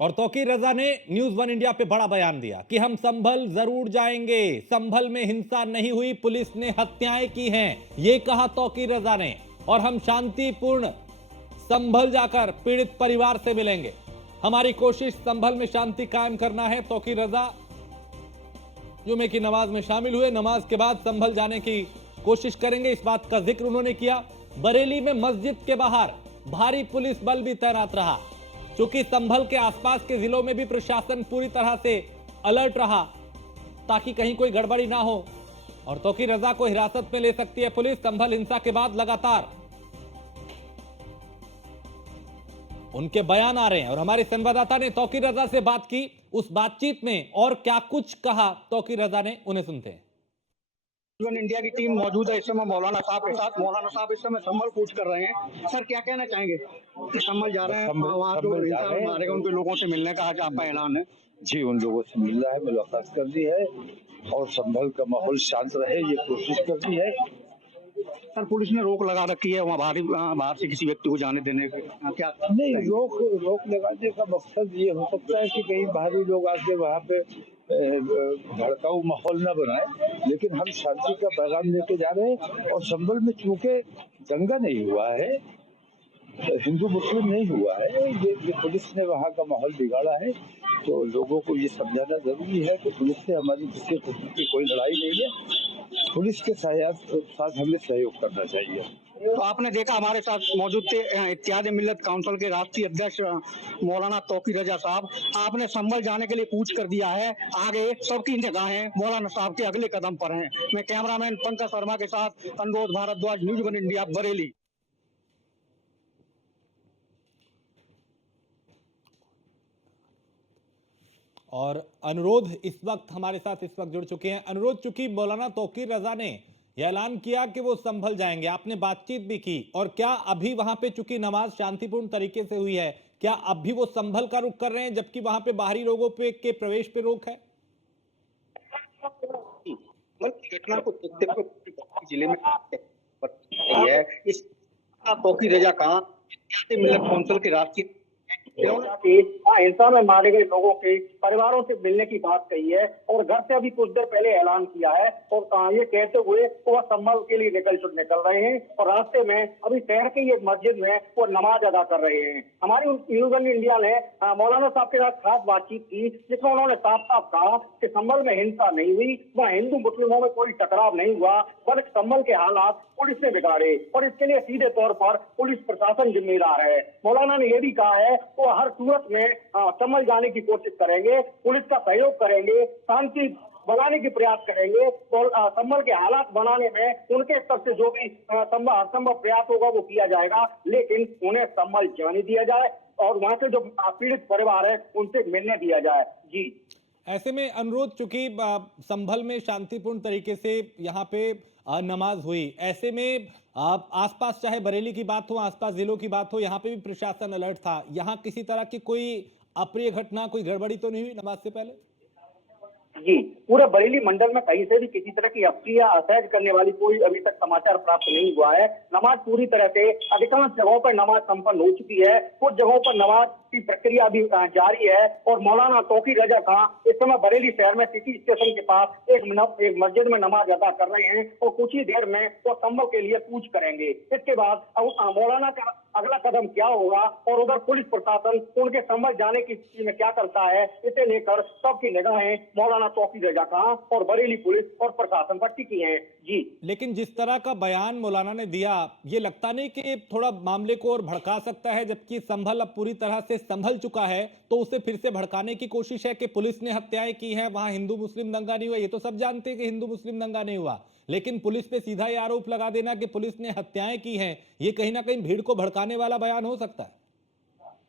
और तौकीर रजा ने news one India पे बड़ा बयान दिया कि हम संभल जरूर जाएंगे, संभल में हिंसा नहीं हुई, पुलिस ने हत्याएं की हैं, ये कहा तौकीर रजा ने। और हम शांतिपूर्ण संभल जाकर पीड़ित परिवार से मिलेंगे। हमारी कोशिश संभल में शांति कायम करना है। तौकीर रजा जुमे की नमाज में शामिल हुए, नमाज के बाद संभल जाने की कोशिश करेंगे, इस बात का जिक्र उन्होंने किया। बरेली में मस्जिद के बाहर भारी पुलिस बल भी तैनात रहा, क्योंकि संभल के आसपास के जिलों में भी प्रशासन पूरी तरह से अलर्ट रहा ताकि कहीं कोई गड़बड़ी ना हो। और तौकीर रजा को हिरासत में ले सकती है पुलिस। संभल हिंसा के बाद लगातार उनके बयान आ रहे हैं और हमारे संवाददाता ने तौकीर रजा से बात की। उस बातचीत में और क्या कुछ कहा तौकीर रजा ने, उन्हें सुनते हैं। इंडिया की टीम मौजूद है इस समय मौलाना साहब के साथ। मौलाना साहब इस समय संभल कूच कर रहे हैं। सर, क्या कहना चाहेंगे कि संभल जा रहे हैं, वहाँ जो इंसान मारे गए उनके लोगों से मिलने का आज आपका ऐलान है? जी, उन लोगों से मिलना है, मुलाकात करनी है और संभल का माहौल शांत रहे ये कोशिश करनी है। सर, पुलिस ने रोक लगा रखी है वहाँ बाहर से किसी व्यक्ति को जाने देने की, क्या नहीं, रोक लगाने का मकसद ये हो सकता है कि कहीं बाहरी लोग आके वहाँ पे भड़काऊ माहौल न बनाए, लेकिन हम शांति का पैगाम लेके जा रहे हैं। और संभल में चूंकि दंगा नहीं हुआ है, हिंदू मुस्लिम नहीं हुआ है, ये पुलिस ने वहाँ का माहौल बिगाड़ा है, तो लोगों को ये समझाना जरूरी है कि पुलिस से हमारी किसी किस्म की कोई लड़ाई नहीं है। पुलिस के साथ हमें सहयोग करना चाहिए। तो आपने देखा हमारे साथ मौजूद थे इत्तेहाद मिल्लत काउंसिल के राष्ट्रीय अध्यक्ष मौलाना तौकीर रजा साहब। आपने संभल जाने के लिए कूच कर दिया है, आगे सबकी निगाहें मौलाना साहब के अगले कदम पर हैं। मैं कैमरामैन पंकज शर्मा के साथ Anurodh Bhardwaj, news one India, Bareilly. और अनुरोध इस वक्त हमारे साथ जुड़ चुके हैं। अनुरोध, चूंकि मौलाना तौकीर रजा ने यह ऐलान किया कि वो संभल जाएंगे, आपने बातचीत भी की, और क्या अभी वहां पे चूंकि नमाज शांतिपूर्ण तरीके से हुई है, क्या अब भी वो संभल का रुख कर रहे हैं जबकि वहां पे बाहरी लोगों पे के प्रवेश पे रोक है? घटना को देखते हुए जिले में है इस तौकीर रजा कहा इत्तेहाद मिल्लत काउंसिल के राष्ट्रीय हिंसा में मारे गए लोगों के परिवारों से मिलने की बात कही है और घर से अभी कुछ देर पहले ऐलान किया है। और ये कहते हुए वह संभल के लिए निकल रहे हैं और रास्ते में अभी शहर के ये मस्जिद में वो नमाज अदा कर रहे हैं। हमारी न्यूज वन इंडिया ने मौलाना साहब के साथ खास बातचीत की, जिसमें उन्होंने साफ साफ कहा कि संभल में हिंसा नहीं हुई, वहाँ हिंदू मुस्लिमों में कोई टकराव नहीं हुआ, बल्कि संभल के हालात पुलिस ने बिगाड़े और इसके लिए सीधे तौर पर पुलिस प्रशासन जिम्मेदार है। मौलाना ने यह भी कहा है वो हर सूरत में संभल जाने की कोशिश करेंगे, पुलिस का सहयोग करेंगे, शांति बनाने के प्रयास करेंगे और संभल के हालात बनाने में उनके स्तर से जो भी संभव प्रयास होगा वो किया जाएगा, लेकिन उन्हें संभल जाने दिया जाए और वहां के जो पीड़ित परिवार है उनसे मिलने दिया जाए। जी, ऐसे में अनुरोध, चूंकि संभल में शांतिपूर्ण तरीके से यहाँ पे नमाज हुई, ऐसे में आसपास चाहे बरेली की बात हो, आसपास जिलों की बात हो, यहाँ पे भी प्रशासन अलर्ट था। यहाँ किसी तरह की कोई अप्रिय घटना, कोई गड़बड़ी तो नहीं हुई नमाज से पहले? जी, पूरे बरेली मंडल में कहीं से भी किसी तरह की अप्रिय असहज करने वाली कोई अभी तक समाचार प्राप्त नहीं हुआ है। नमाज पूरी तरह से अधिकांश जगहों पर नमाज संपन्न हो चुकी है, कुछ जगहों पर नमाज की प्रक्रिया भी जारी है। और मौलाना तौकीर रजा खां इस समय बरेली शहर में सिटी स्टेशन के पास एक मस्जिद में नमाज अदा कर रहे हैं और कुछ ही देर में वो संभल के लिए कूच करेंगे। इसके बाद मौलाना का अगला कदम क्या होगा और उधर पुलिस प्रशासन उनके संभल जाने की स्थिति में क्या करता है, इसे लेकर सबकी निगाहें मौलाना तौकीर रजा खां और बरेली पुलिस और प्रशासन पर टिकी हैं। जी, लेकिन जिस तरह का बयान मौलाना ने दिया, ये लगता नहीं कि थोड़ा मामले को और भड़का सकता है? जबकि संभल अब पूरी तरह से संभल चुका है, तो उसे फिर से भड़काने की कोशिश है कि पुलिस ने हत्याएं की हैं, वहां हिंदू मुस्लिम दंगा नहीं हुआ। ये तो सब जानते हैं कि हिंदू मुस्लिम दंगा नहीं हुआ, लेकिन पुलिस पे सीधा ये आरोप लगा देना कि पुलिस ने हत्याएं की हैं, ये कहीं ना कहीं भीड़ को भड़काने वाला बयान हो सकता है।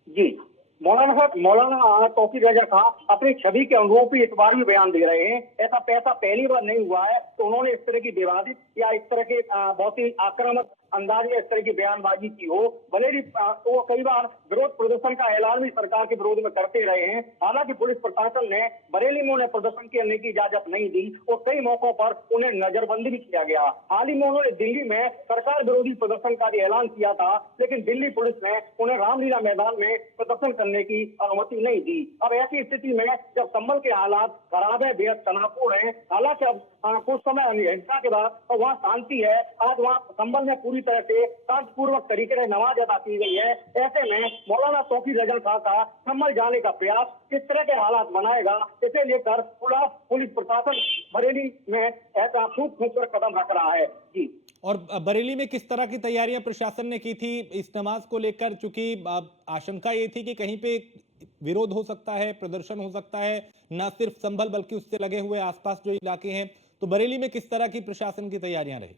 जी, मौलाना तौकीर रजा खां अपनी छवि के अनुरूप ही इस बार भी बयान दे रहे हैं। ऐसा पहली बार नहीं हुआ है तो उन्होंने इस तरह की विवादित या इस तरह के बहुत ही आक्रामक अंदाज में इस तरह की बयानबाजी की हो। बरेली वो कई बार विरोध प्रदर्शन का ऐलान भी सरकार के विरोध में करते रहे हैं। हालांकि पुलिस प्रशासन ने बरेली में उन्हें प्रदर्शन करने की इजाजत नहीं दी और कई मौकों पर उन्हें नजरबंदी भी किया गया। हाल ही में उन्होंने दिल्ली में सरकार विरोधी प्रदर्शन का भी ऐलान किया था, लेकिन दिल्ली पुलिस ने उन्हें रामलीला मैदान में प्रदर्शन करने की अनुमति नहीं दी। अब ऐसी स्थिति में जब संभल के हालात खराब है, बेहद तनावपूर्ण है, हालांकि अब कुछ समय हिंसा के बाद और वहाँ शांति है। आज वहाँ संभल में पूरी तरह से शांतिपूर्वक तरीके से नमाज अदा की गई है। ऐसे में मौलाना तौकीर रजा खां का संभल जाने का प्रयास किस तरह के हालात बनाएगा, इसे लेकर पुलिस प्रशासन बरेली में ऐसा फूंक कर कदम रख रहा है। जी। और बरेली में किस तरह की तैयारियां प्रशासन ने की थी इस नमाज को लेकर? चूंकि आशंका ये थी कि कहीं पे विरोध हो सकता है, प्रदर्शन हो सकता है, न सिर्फ संभल बल्कि उससे लगे हुए आसपास जो इलाके हैं, तो बरेली में किस तरह की प्रशासन की तैयारियां रही?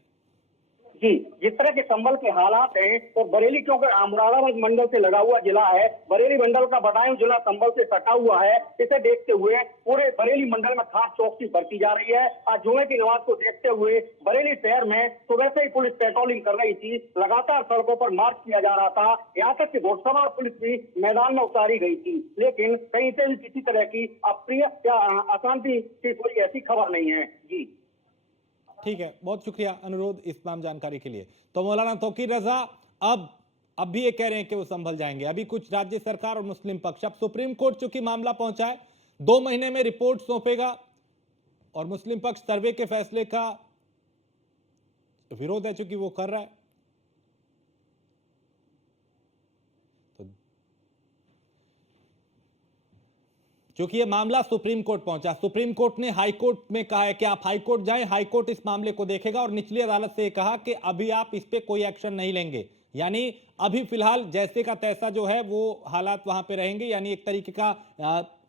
जी, जिस तरह के संभल के हालात हैं तो बरेली क्योंकि मुरादाबाद मंडल से लगा हुआ जिला है, बरेली मंडल का बदायूं जिला संभल से सटा हुआ है। इसे देखते हुए पूरे बरेली मंडल में खास चौकसी बरती जा रही है। आज जुमे की नमाज को देखते हुए बरेली शहर में सुबह से ही पुलिस पेट्रोलिंग कर रही थी, लगातार सड़कों पर मार्च किया जा रहा था। यहाँ तक कि घोड़सवार पुलिस भी मैदान में उतारी गई थी, लेकिन कहीं से भी किसी तरह की अप्रिय या अशांति की कोई ऐसी खबर नहीं है। जी ठीक है, बहुत शुक्रिया अनुरोध इस तमाम जानकारी के लिए। तो मौलाना तौकीर रजा अब भी ये कह रहे हैं कि वो संभल जाएंगे। अभी कुछ राज्य सरकार और मुस्लिम पक्ष, अब सुप्रीम कोर्ट चूंकि मामला पहुंचा है, 2 महीने में रिपोर्ट सौंपेगा और मुस्लिम पक्ष सर्वे के फैसले का विरोध है चूंकि वो कर रहा है। तो क्योंकि ये मामला सुप्रीम कोर्ट पहुंचा, सुप्रीम कोर्ट ने हाई कोर्ट में कहा है कि आप हाई कोर्ट जाएं, हाई कोर्ट इस मामले को देखेगा और निचली अदालत से कहा कि अभी आप इस पे कोई एक्शन नहीं लेंगे। यानी अभी फिलहाल जैसे का तैसा जो है वो हालात वहां पे रहेंगे। यानी एक तरीके का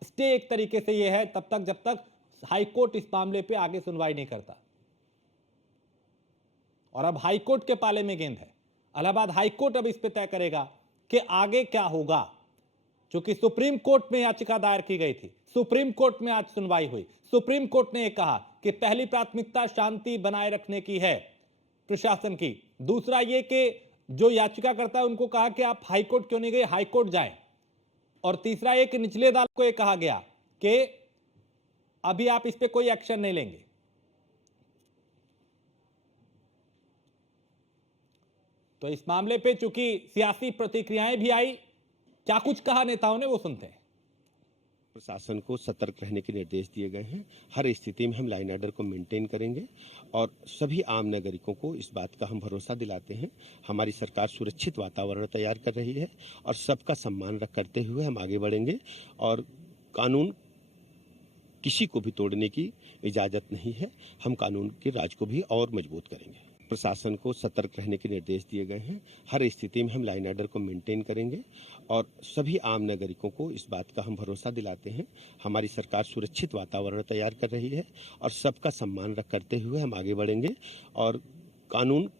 स्टे एक तरीके से ये है तब तक जब तक हाई कोर्ट इस मामले पे आगे सुनवाई नहीं करता। और अब हाई कोर्ट के पाले में गेंद है। इलाहाबाद हाई कोर्ट अब इस पे तय करेगा कि आगे क्या होगा। चूंकि सुप्रीम कोर्ट में याचिका दायर की गई थी, सुप्रीम कोर्ट में आज सुनवाई हुई। सुप्रीम कोर्ट ने यह कहा कि पहली प्राथमिकता शांति बनाए रखने की है प्रशासन की। दूसरा यह कि जो याचिकाकर्ता है उनको कहा कि आप हाई कोर्ट क्यों नहीं गए, हाई कोर्ट जाएं। और तीसरा यह कि निचले अदालत को यह कहा गया कि अभी आप इस पे कोई एक्शन नहीं लेंगे। तो इस मामले पे चूंकि सियासी प्रतिक्रियाएं भी आई, क्या कुछ कहा नेताओं ने, वो सुनते हैं। प्रशासन को सतर्क रहने के निर्देश दिए गए हैं। हर स्थिति में हम लाइन ऑर्डर को मेंटेन करेंगे और सभी आम नागरिकों को इस बात का हम भरोसा दिलाते हैं। हमारी सरकार सुरक्षित वातावरण तैयार कर रही है और सबका सम्मान करते हुए हम आगे बढ़ेंगे और कानून किसी को भी तोड़ने की इजाजत नहीं है। हम कानून के राज को भी और मजबूत करेंगे। प्रशासन को सतर्क रहने के निर्देश दिए गए हैं। हर स्थिति में हम लाइन ऑर्डर को मेंटेन करेंगे और सभी आम नागरिकों को इस बात का हम भरोसा दिलाते हैं। हमारी सरकार सुरक्षित वातावरण तैयार कर रही है और सबका सम्मान करते हुए हम आगे बढ़ेंगे और कानून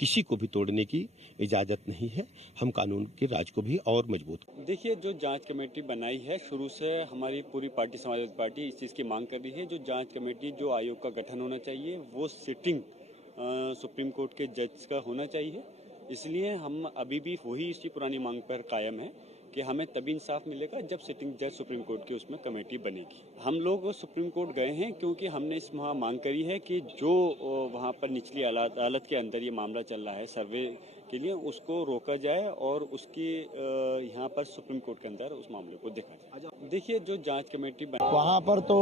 किसी को भी तोड़ने की इजाजत नहीं है। हम कानून के राज को भी और मजबूत। देखिए, जो जांच कमेटी बनाई है, शुरू से हमारी पूरी पार्टी समाजवादी पार्टी इस चीज़ की मांग कर रही है। जो जांच कमेटी, जो आयोग का गठन होना चाहिए, वो सिटिंग सुप्रीम कोर्ट के जज का होना चाहिए। इसलिए हम अभी भी वही इसकी पुरानी मांग पर कायम है कि हमें तभी इंसाफ मिलेगा जब सिटिंग जज सुप्रीम कोर्ट की उसमें कमेटी बनेगी। हम लोग सुप्रीम कोर्ट गए हैं क्योंकि हमने इस वहाँ मांग करी है कि जो वहाँ पर निचली अदालत के अंदर ये मामला चल रहा है सर्वे के लिए, उसको रोका जाए और उसकी यहाँ पर सुप्रीम कोर्ट के अंदर उस मामले को देखा जाए। देखिए, जो जांच कमेटी वहाँ पर तो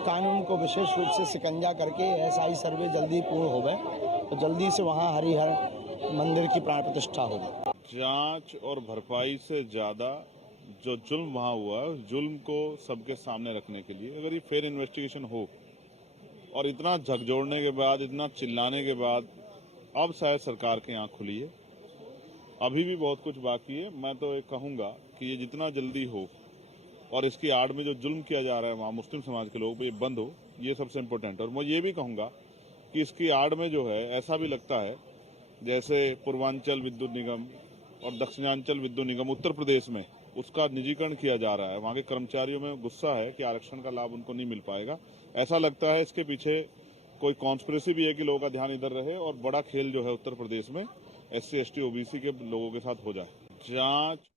कानून को विशेष रूप से शिकंजा करके एसआई सर्वे जल्दी पूर्ण हो गए तो जल्दी से वहाँ हरिहर मंदिर की प्राण प्रतिष्ठा होगी। जांच और भरपाई से ज़्यादा जो जुल्म वहाँ हुआ है, जुल्म को सबके सामने रखने के लिए अगर ये फेयर इन्वेस्टिगेशन हो और इतना झकझोरने के बाद, इतना चिल्लाने के बाद अब शायद सरकार की आँख खुली है। अभी भी बहुत कुछ बाकी है। मैं तो ये कहूँगा कि ये जितना जल्दी हो और इसकी आड़ में जो जुल्म किया जा रहा है वहाँ मुस्लिम समाज के लोगों पर, ये बंद हो, ये सबसे इम्पोर्टेंट है। और मैं ये भी कहूँगा कि इसकी आड़ में जो है, ऐसा भी लगता है जैसे पूर्वांचल विद्युत निगम और दक्षिणांचल विद्युत निगम उत्तर प्रदेश में उसका निजीकरण किया जा रहा है। वहाँ के कर्मचारियों में गुस्सा है कि आरक्षण का लाभ उनको नहीं मिल पाएगा। ऐसा लगता है इसके पीछे कोई कॉन्स्पिरेसी भी है कि लोगों का ध्यान इधर रहे और बड़ा खेल जो है उत्तर प्रदेश में SC ST OBC के लोगों के साथ हो जाए। जांच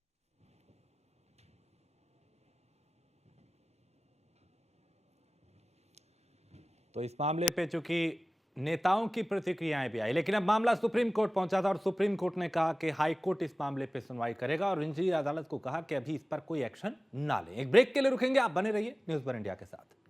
तो इस मामले पे चूंकि नेताओं की प्रतिक्रियाएं भी आई, लेकिन अब मामला सुप्रीम कोर्ट पहुंचा था और सुप्रीम कोर्ट ने कहा कि हाई कोर्ट इस मामले पे सुनवाई करेगा और निचली अदालत को कहा कि अभी इस पर कोई एक्शन ना ले। एक ब्रेक के लिए रुकेंगे, आप बने रहिए न्यूज़ वन इंडिया के साथ।